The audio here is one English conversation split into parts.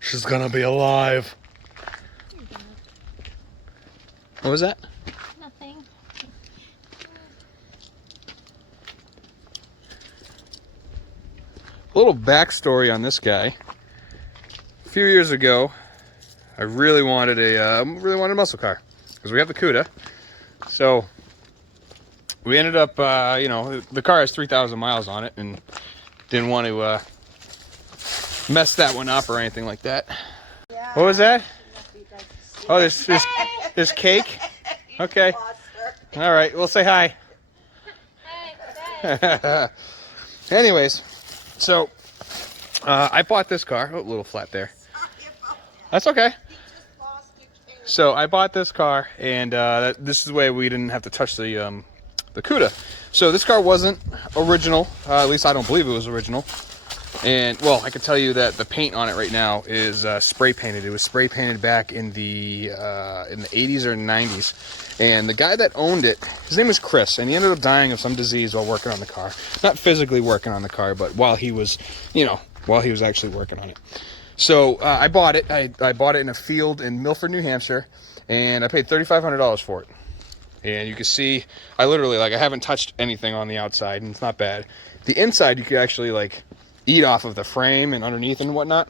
She's gonna be alive. What was that? Nothing. A little backstory on this guy. A few years ago, I really wanted a muscle car because we have the Cuda. So we ended up, you know, the car has 3,000 miles on it, and didn't want to mess that one up or anything like that. Yeah. What was that? Oh, this cake. Okay. All right. We'll say hi. Hi. Anyways, so I bought this car. Oh, a little flat there. That's okay. So I bought this car, and this is the way we didn't have to touch the Cuda. So this car wasn't original. At least I don't believe it was original. And well, I can tell you that the paint on it right now is spray painted. It was spray painted back in the 80s or 90s. And the guy that owned it, his name was Chris, and he ended up dying of some disease while working on the car. Not physically working on the car, but while he was, you know, while he was actually working on it. So I bought it. I bought it in a field in Milford, New Hampshire, and I paid $3,500 for it. And you can see, I literally, like, I haven't touched anything on the outside, and it's not bad. The inside, you could actually, like, eat off of the frame and underneath and whatnot.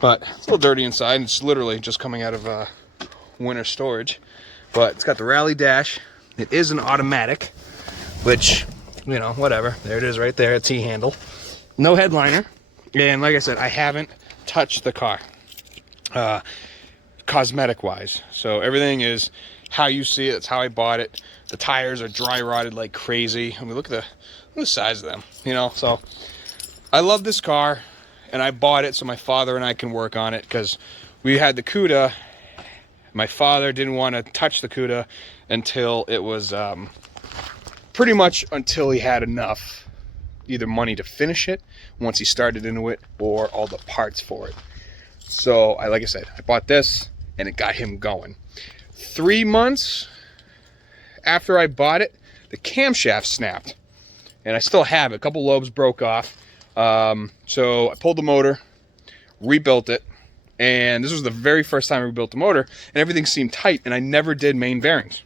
But it's a little dirty inside, and it's literally just coming out of winter storage. But it's got the rally dash. It is an automatic, which, you know, whatever. There it is right there, a T-handle. No headliner. And like I said, I haven't touched the car, cosmetic-wise. So everything is how you see it. That's how I bought it. The tires are dry rotted like crazy. I mean, look at the size of them, you know. So I love this car, and I bought it so my father and I can work on it, because we had the Cuda. My father didn't want to touch the Cuda until it was pretty much until he had enough either money to finish it once he started into it, or all the parts for it. So like I said, I bought this, and it got him going. 3 months after I bought it, the camshaft snapped, and I still have it. A couple lobes broke off. So I pulled the motor, rebuilt it, and this was the very first time I rebuilt the motor, and everything seemed tight, and I never did main bearings.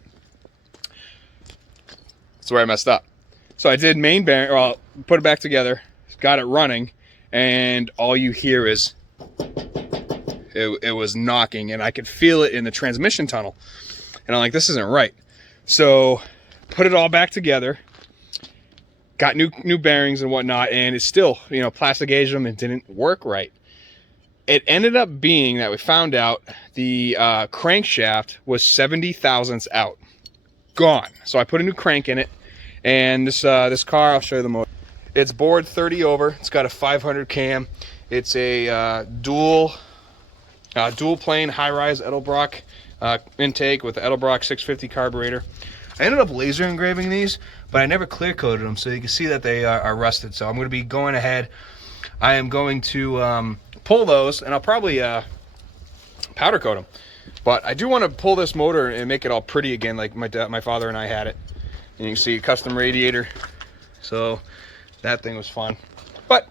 That's where I messed up. So I did main bearing, well, put it back together, got it running, and all you hear is it was knocking, and I could feel it in the transmission tunnel. And I'm like, this isn't right. So put it all back together, got new bearings and whatnot, and it's still, you know, plastic aged them and didn't work right. It ended up being that we found out the crankshaft was 70 thousandths out, gone. So I put a new crank in it, and this car, I'll show you the motor. It's bored 30 over. It's got a 500 cam. It's a dual plane high-rise Edelbrock intake with the Edelbrock 650 carburetor. I ended up laser engraving these, but I never clear coated them, so you can see that they are rusted. So I'm going to be going ahead. I am going to pull those, and I'll probably powder coat them. But I do want to pull this motor and make it all pretty again, like my father and I had it. And you can see a custom radiator. So that thing was fun. But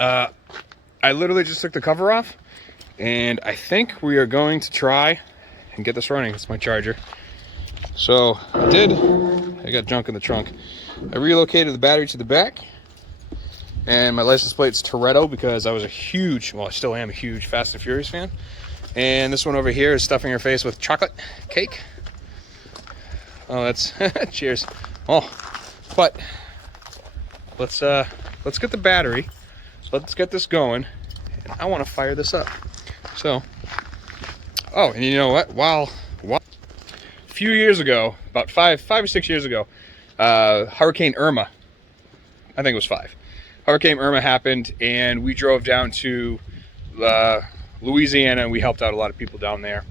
I literally just took the cover off, and I think we are going to try and get this running. It's my charger. So I got junk in the trunk. I relocated the battery to the back, and my license plate's Toretto, because I was a huge, well, I still am a huge Fast and Furious fan. And this one over here is stuffing her face with chocolate cake. Oh, that's cheers. Oh, but let's get the battery. Let's get this going. And I want to fire this up. So, oh, and you know what? While a few years ago, about five or 6 years ago, Hurricane Irma, I think it was 5. Hurricane Irma happened, and we drove down to Louisiana, and we helped out a lot of people down there.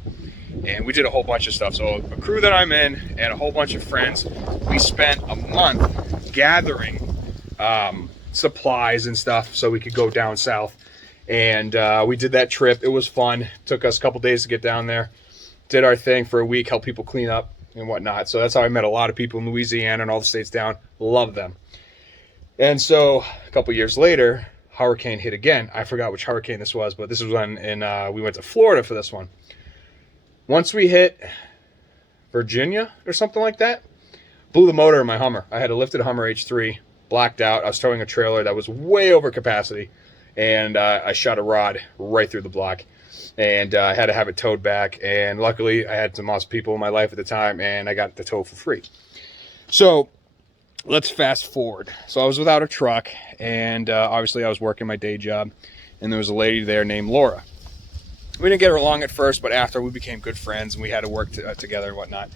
And we did a whole bunch of stuff. So a crew that I'm in and a whole bunch of friends, we spent a month gathering supplies and stuff so we could go down south. And we did that trip. It was fun. Took us a couple days to get down there. Did our thing for a week, helped people clean up and whatnot. So that's how I met a lot of people in Louisiana and all the states down. Love them. And so a couple years later, hurricane hit again. I forgot which hurricane this was, but this was when we went to Florida for this one. Once we hit Virginia or something like that, blew the motor in my Hummer. I had a lifted Hummer H3, blacked out. I was towing a trailer that was way over capacity, and I shot a rod right through the block, and I had to have it towed back. And luckily, I had some awesome people in my life at the time, and I got the tow for free. So let's fast forward. So I was without a truck, and obviously I was working my day job, and there was a lady there named Laura. We didn't get along at first, but after we became good friends, and we had to work together and whatnot.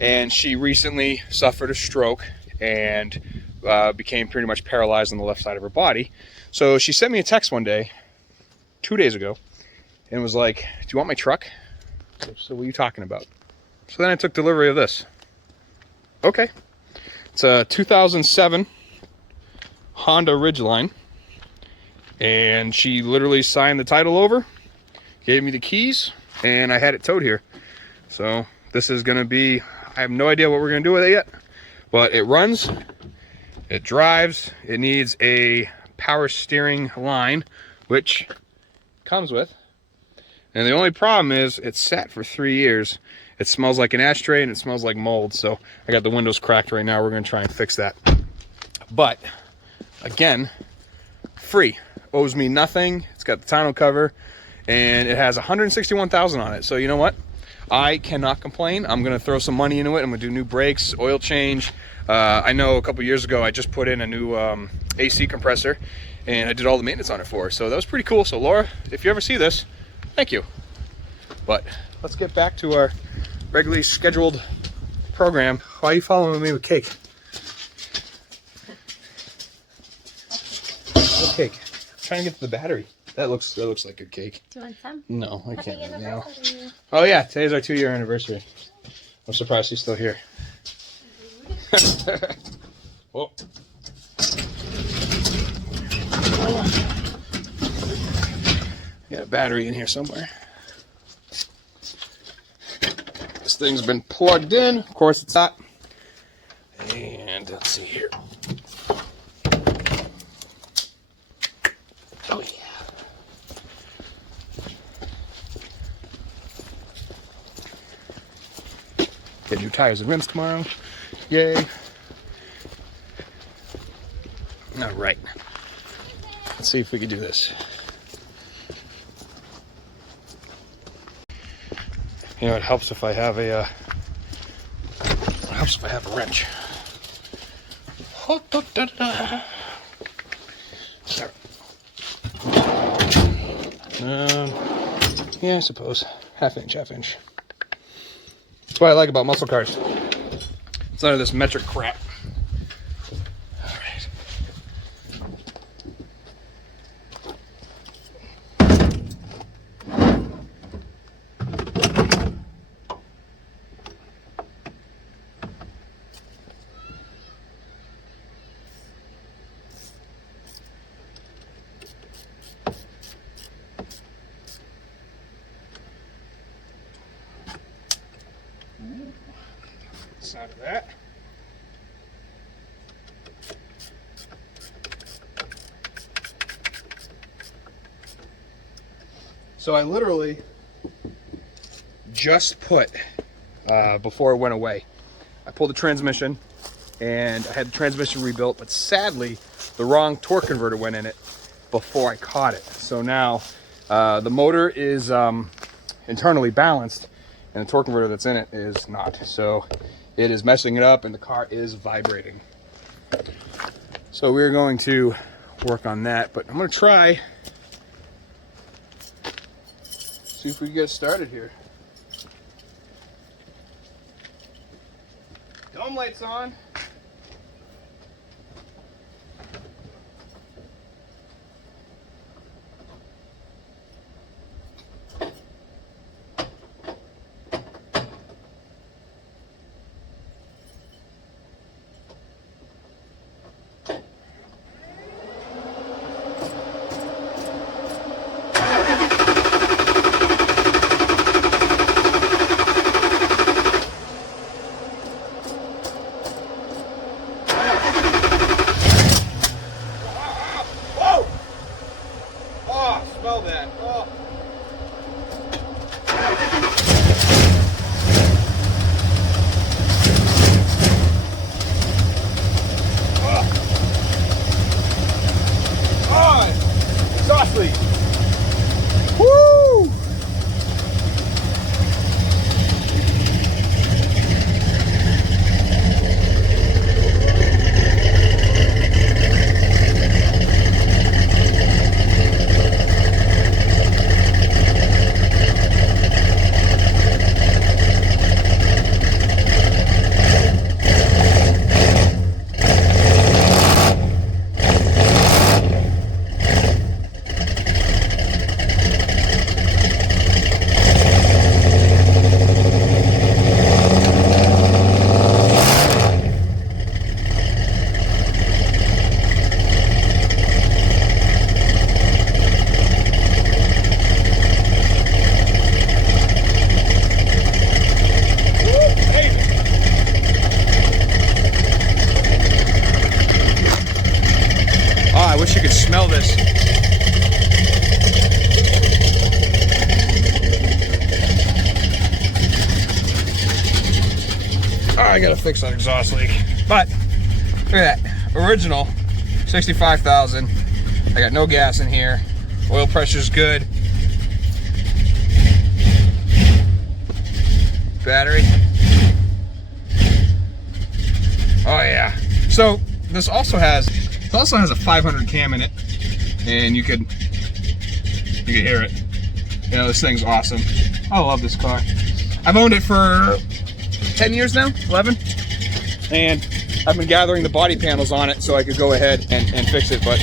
And she recently suffered a stroke and became pretty much paralyzed on the left side of her body. So she sent me a text one day, 2 days ago, and was like, do you want my truck? So what are you talking about? So then I took delivery of this. Okay. It's a 2007 Honda Ridgeline, and she literally signed the title over, gave me the keys, and I had it towed here. So this is going to be, I have no idea what we're going to do with it yet, but it runs, it drives, it needs a power steering line, which comes with. And the only problem is it's sat for 3 years. It smells like an ashtray and it smells like mold. So I got the windows cracked right now. We're going to try and fix that. But again, free. Owes me nothing. It's got the tonneau cover and it has 161,000 on it. So you know what? I cannot complain. I'm going to throw some money into it. I'm going to do new brakes, oil change. I know a couple years ago I just put in a new AC compressor and I did all the maintenance on it for her. So that was pretty cool. So Laura, if you ever see this, thank you. But let's get back to our regularly scheduled program. Why are you following me with cake? What cake? I'm trying to get to the battery. That looks like good cake. Do you want some? No, I can't right now. Oh yeah, today's our 2-year anniversary. I'm surprised she's still here. Whoa. Got a battery in here somewhere. This thing's been plugged in. Of course it's not. And let's see here. Oh yeah. Get new tires and rims tomorrow. Yay. All right. Let's see if we can do this. You know, it helps if I have a wrench. Yeah, I suppose. Half inch. That's what I like about muscle cars. It's none of this metric crap. All right. Side of that. So I literally just put, before it went away, I pulled the transmission and I had the transmission rebuilt, but sadly the wrong torque converter went in it before I caught it. So now the motor is internally balanced and the torque converter that's in it is not. So it is messing it up and the car is vibrating. So we're going to work on that, but I'm going to try, see if we can get started here. Dome lights on. smell that. Oh. Oh, exhaust leak. Woo! I wish you could smell this. Oh, I gotta fix that exhaust leak. But look at that. Original 65,000. I got no gas in here. Oil pressure's good. Battery. Oh yeah. So this also has a 500 cam in it, and you could hear it. You know, this thing's awesome. I love this car. I've owned it for 10 years now, 11, and I've been gathering the body panels on it so I could go ahead and fix it, but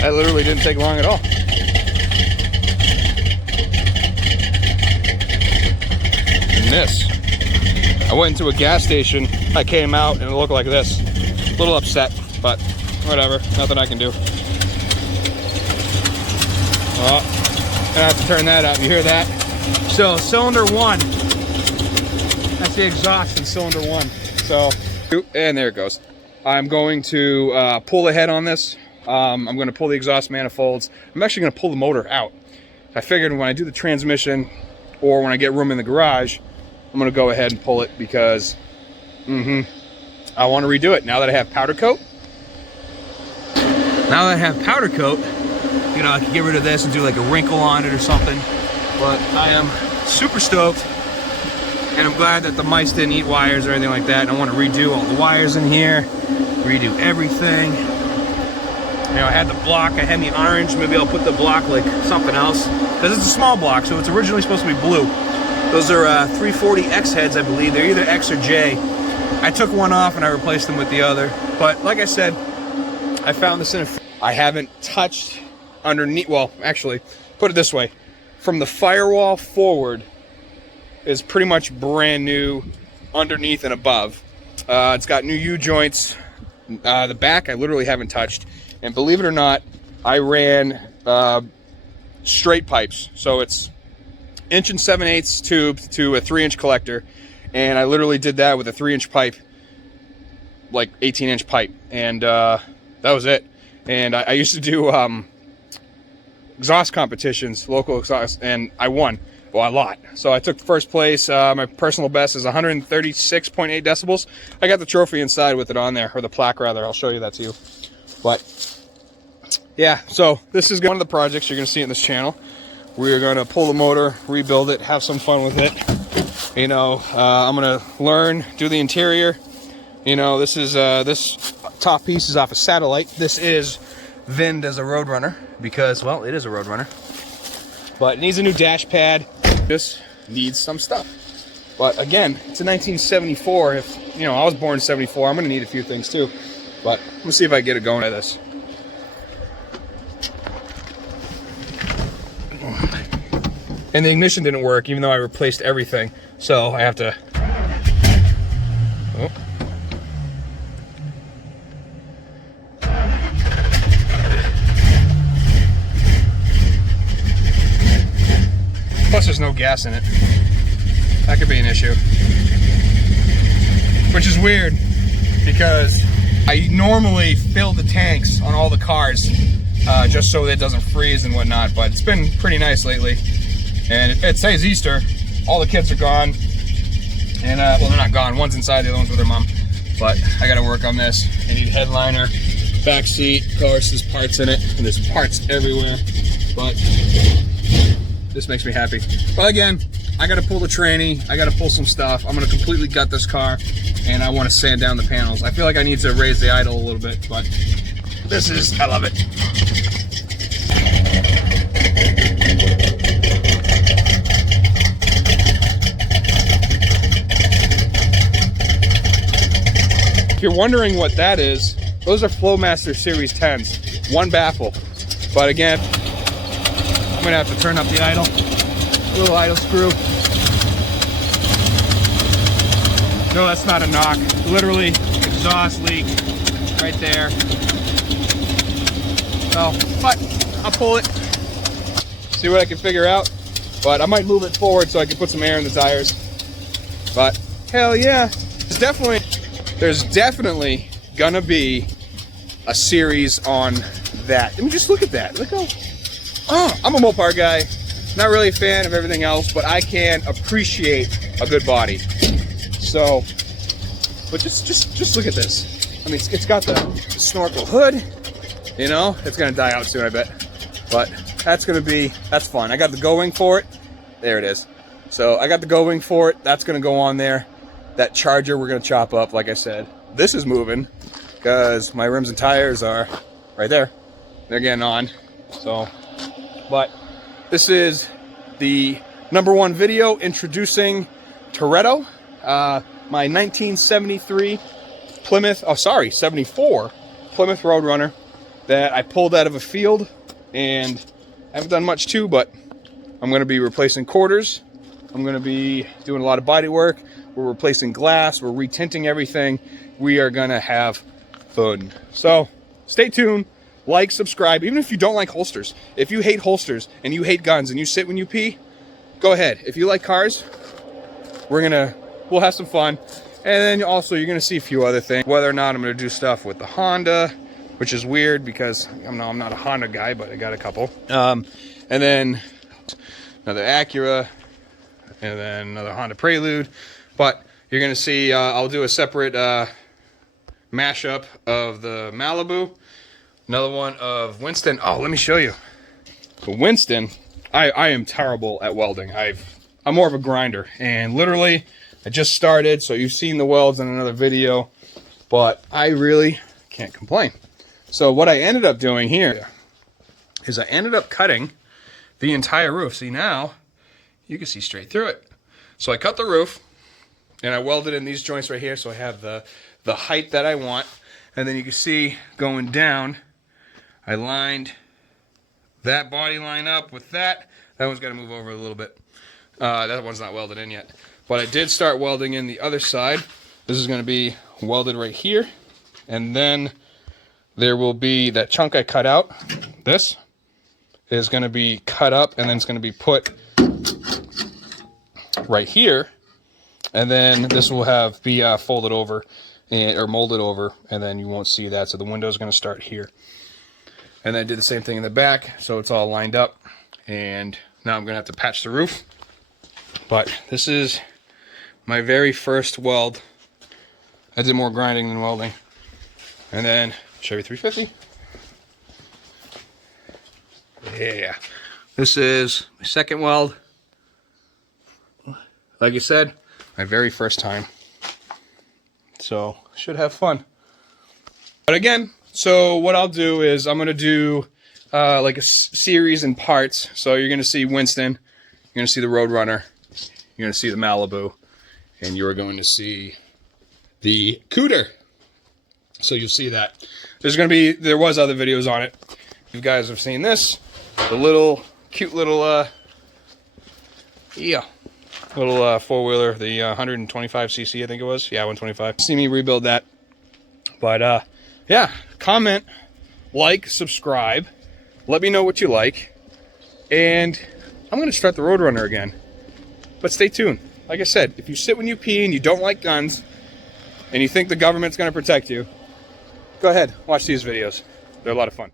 that literally didn't take long at all. And this, I went into a gas station, I came out and it looked like this. A little upset, but whatever, nothing I can do. Well, I have to turn that up, you hear that? So, cylinder one, that's the exhaust in cylinder one. So, and there it goes. I'm going to pull the head on this. I'm going to pull the exhaust manifolds. I'm actually going to pull the motor out. I figured when I do the transmission or when I get room in the garage, I'm going to go ahead and pull it because I want to redo it now that I have powder coat. Now that I have powder coat, you know, I can get rid of this and do like a wrinkle on it or something. But I am super stoked, and I'm glad that the mice didn't eat wires or anything like that. And I want to redo all the wires in here, redo everything. You know, I had the block, I had the orange. Maybe I'll put the block like something else, because it's a small block, so it's originally supposed to be blue. Those are 340X heads, I believe. They're either X or J. I took one off and I replaced them with the other. But like I said, I found this in a... I haven't touched underneath... Well, actually, put it this way. From the firewall forward is pretty much brand new underneath and above. It's got new U-joints. The back I literally haven't touched. And believe it or not, I ran straight pipes. So it's 1 7/8 tube to a 3-inch collector. And I literally did that with a 3-inch pipe, like 18-inch pipe. And that was it. And I used to do exhaust competitions, local exhaust, and I won. Well, a lot. So I took first place. My personal best is 136.8 decibels. I got the trophy inside with it on there, or the plaque rather. I'll show you that to you. But yeah, so this is one of the projects you're going to see in this channel. We're going to pull the motor, rebuild it, have some fun with it. You know, I'm going to learn, do the interior. You know, this is this top piece is off a satellite. This is VIN'd as a Roadrunner because, well, it is a Roadrunner. But it needs a new dash pad. This needs some stuff. But again, it's a 1974. If, you know, I was born in 74, I'm going to need a few things too. But let's see if I get it going by this. And the ignition didn't work, even though I replaced everything. So I have to... Oh. Plus there's no gas in it. That could be an issue. Which is weird, because I normally fill the tanks on all the cars just so it doesn't freeze and whatnot, but it's been pretty nice lately. And it says Easter, all the kids are gone, and well, they're not gone, one's inside, the other one's with their mom, but I gotta work on this. I need headliner, back seat, of course, there's parts in it, and there's parts everywhere, but this makes me happy. But again, I gotta pull the tranny, I gotta pull some stuff, I'm gonna completely gut this car, and I wanna sand down the panels. I feel like I need to raise the idle a little bit, but this is, I love it. If you're wondering what that is, those are Flowmaster Series 10s, one baffle. But again, I'm gonna have to turn up the idle, little idle screw. No, that's not a knock. Literally, exhaust leak right there. So, but I'll pull it, see what I can figure out. But I might move it forward so I can put some air in the tires. But hell yeah, there's definitely gonna be a series on that. I mean, just look at that. Look how, I'm a Mopar guy. Not really a fan of everything else, but I can appreciate a good body. So, but just look at this. I mean, it's got the snorkel hood. You know, it's gonna die out soon, I bet. But that's fun. I got the go-wing for it. There it is. So I got the go-wing for it. That's gonna go on there. That Charger we're gonna chop up, like I said. This is moving because my rims and tires are right there. They're getting on. So, but this is the #1 video introducing Toretto, my 1973 Plymouth, 74 Plymouth Roadrunner that I pulled out of a field, and I haven't done much to, but I'm gonna be replacing quarters. I'm gonna be doing a lot of body work. We're replacing glass, we're retinting everything. We are gonna have fun. So stay tuned, like, subscribe, even if you don't like holsters. If you hate holsters and you hate guns and you sit when you pee, go ahead. If you like cars, we'll have some fun. And then also you're gonna see a few other things. Whether or not I'm gonna do stuff with the Honda, which is weird because I'm not a Honda guy, but I got a couple. And then another Acura, and then another Honda Prelude. But you're gonna see, I'll do a separate mashup of the Malibu, another one of Winston. Oh, let me show you. So Winston, I am terrible at welding. I'm more of a grinder, and literally I just started, so you've seen the welds in another video, but I really can't complain. So what I ended up doing here is I ended up cutting the entire roof. See, now you can see straight through it. So I cut the roof and I welded in these joints right here, so I have the height that I want. And then you can see going down, I lined that body line up with that. That one's got to move over a little bit. That one's not welded in yet. But I did start welding in the other side. This is going to be welded right here. And then there will be that chunk I cut out. This is going to be cut up, and then it's going to be put right here. And then this will be folded over or molded over, and then you won't see that. So the window is going to start here. And then I did the same thing in the back, so it's all lined up. And now I'm going to have to patch the roof. But this is my very first weld. I did more grinding than welding. And then Chevy 350. Yeah. This is my second weld. Like I said, my very first time. So, should have fun. But again, so what I'll do is I'm going to do like a series in parts. So you're going to see Winston, you're going to see the Roadrunner, you're going to see the Malibu, and you're going to see the Cooter. So you'll see that. There was other videos on it. You guys have seen this. The cute little four-wheeler, the 125cc, I think it was. Yeah, 125. See me rebuild that. But yeah, comment, like, subscribe. Let me know what you like. And I'm going to start the Roadrunner again. But stay tuned. like I said, if you sit when you pee and you don't like guns, and you think the government's going to protect you, go ahead, watch these videos. They're a lot of fun.